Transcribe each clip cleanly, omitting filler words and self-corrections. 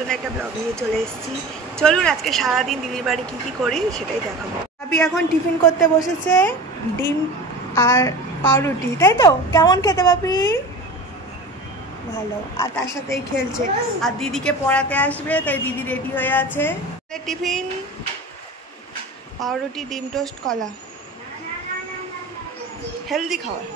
নতুন একটা ব্লগ নিয়ে চলে এসেছি। চলুন আজকে সারাদিন দিদির বাড়ি কী করি সেটাই দেখাবো। ভাবি এখন টিফিন করতে বসেছে, ডিম আর পাউরুটি, তাই তো? কেমন খেতে ভাবি? ভালো। আর তার সাথেই খেলছে। আর দিদিকে পড়াতে আসবে, তাই দিদি রেডি হয়ে আছে। টিফিন পাউরুটি, ডিম টোস্ট, কলা, হেলদি খাবার।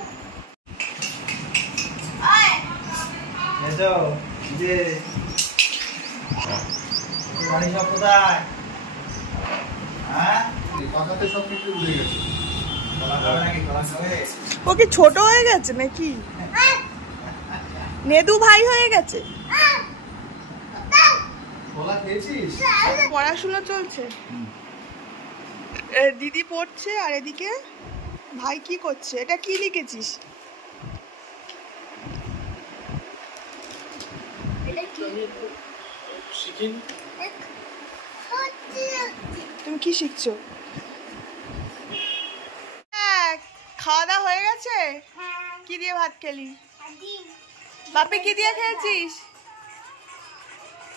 ও কি ছোট হয়ে গেছে নাকি? নেদু ভাই হয়ে গেছে। পড়াশোনা চলছে, দিদি পড়ছে আর এদিকে ভাই কি করছে? এটা কি লিখেছিস? তুমি কি শিখছো? খাওয়া দাওয়া হয়ে গেছে? কি দিয়ে ভাত খেলি? বাপি কি দিয়ে খেয়েছিস?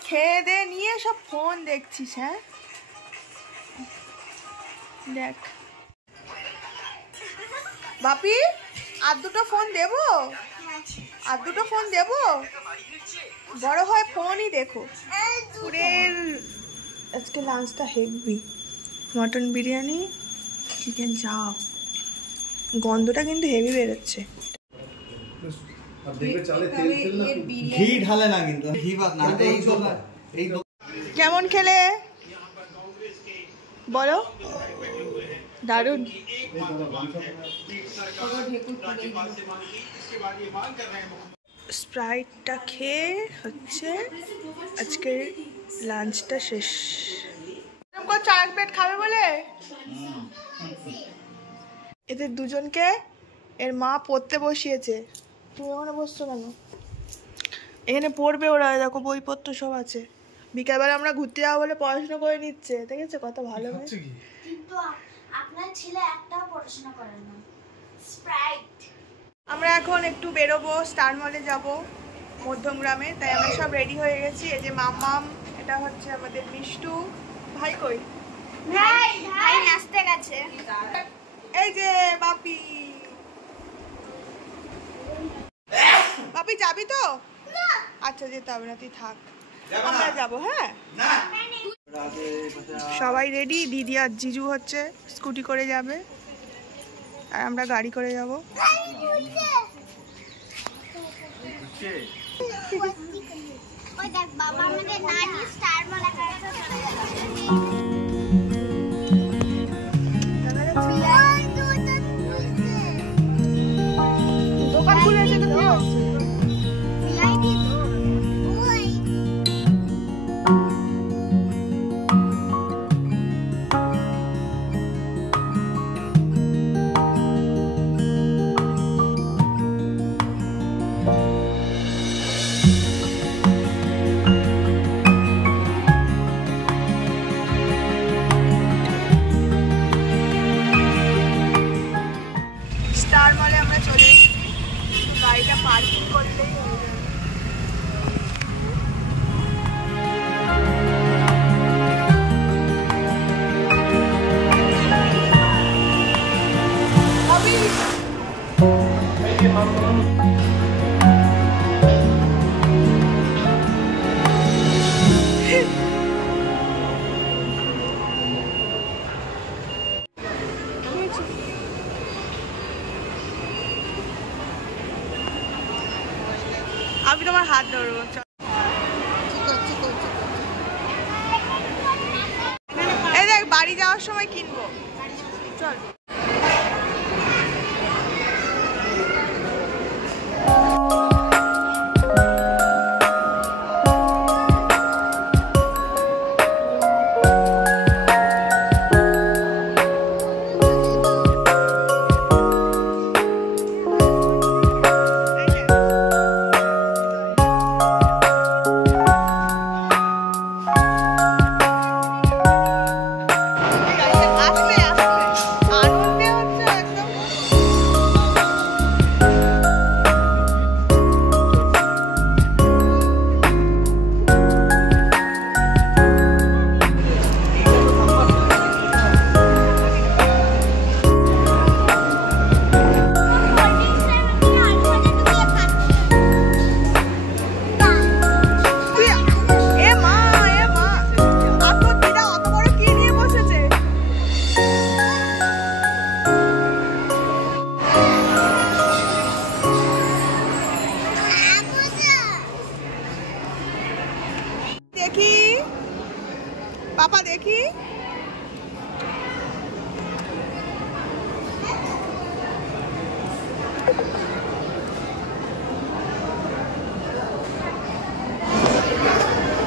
খেয়ে দে নিয়ে সব ফোন দেখছিস? হ্যাঁ দেখ বাপি, আর দুটো ফোন দেবো? আর দুটো ফোন দেবো? বড় হয় ফোনই দেখো। আজকে লাঞ্চটা হেভি, মটন বিরিয়ানি, চিকেন চাপ, গন্ধটা কিন্তু হেভি বেরোচ্ছে। কেমন খেলে বলো? দারুণ। স্প্রাইটটা খেয়ে হচ্ছে আজকে লাঞ্চটা শেষ। চার প্লেট খাবে বলে এদের দুজনকে এর মা পড়তে বসিয়েছে। তুমি ওখানে বসছো কেন? এখানে পড়বে ওরা, দেখো বইপত্র সব আছে। বিকালবেলা আমরা ঘুরতে যাবো বলে পড়াশোনা করে নিচ্ছে, দেখেছো কত ভালো। কিন্তু আপনার ছেলে একটাও পড়াশোনা করে না। স্প্রাইট। আমরা এখন একটু বেরোবো, স্টার মলে যাবো মধ্যমগ্রামে, তাই আমরা সব রেডি হয়ে গেছি। এই যে মাম্মাম, এটা হচ্ছে আমাদের মিষ্টু। ভাই কই? ভাই নাচতে গেছে। এই যে বাপি। বাপি যাবি তো? আচ্ছা যেতে হবে না, তুই থাক, আমরা যাবো। হ্যাঁ সবাই রেডি। দিদি আর জিজু হচ্ছে স্কুটি করে যাবে আর আমরা গাড়ি করে যাব। দোকান খুলে আছে তো স্টার মলে আমরা চলে এসেছি। গাড়িটা পার্কিং করলেই হয়ে যাবে। আমি তোমার হাত ধরবো। এই দেখ বাড়ি যাওয়ার সময় কিনবো, চল। আসবে আসবে।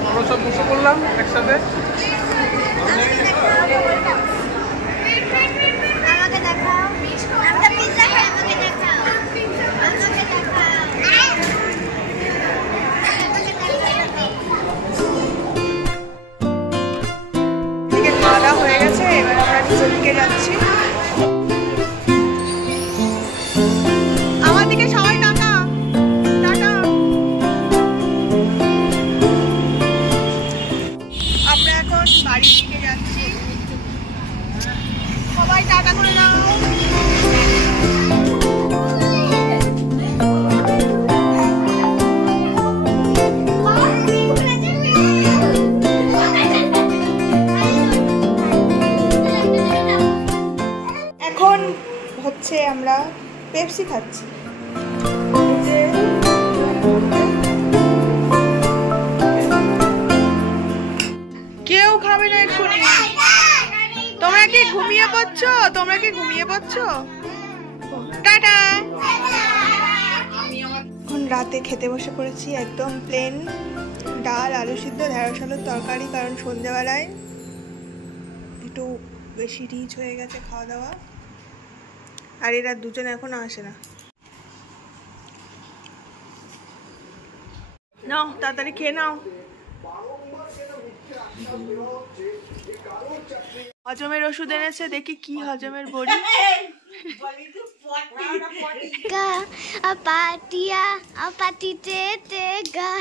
আমরা সব বসে পড়লাম একসাথে। আমাকে দেখাও। আমরা পিজ্জা খাই, আমাকে দেখাও। আমাকে দেখাও। এদিকে খাওয়া দাওয়া হয়ে গেছে, এবার আমরা নিচের দিকে যাচ্ছি। আমার দিকে সবাই টাটা টাটা। আমরা এখন বাড়ির দিকে যাচ্ছি, সবাই টাটা করে নাও। এখন হচ্ছে আমরা পেপসি খাচ্ছি। কেউ খাবে না এক্ষুনি। তোমরা কি ঘুমিয়ে পড়ছো? তোমরা কি ঘুমিয়ে পড়ছো? টাটা। এখন রাতে খেতে বসে পড়েছি, একদম প্লেন ডাল, আলু সিদ্ধ, ঢেঁড়স আলুর তরকারি, কারণ সন্ধ্যেবেলায় একটু বেশি রিচ হয়ে গেছে খাওয়া দাওয়া। আর এরা দুজন এখনো আসে না। নাও তাড়াতাড়ি খেয়ে নাও। হজমের ওষুধ এনেছে, দেখি কি হজমের বড়ি। Apatia, apatite tega,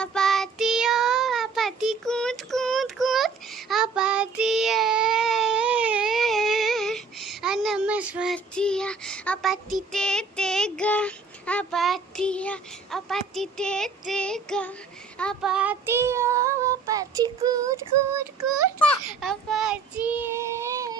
apatio, apati kut kut kut, apatia, anamaswatia, apatite tega, apatia, apatite tega, apatio, apati kut kut kut, apatia.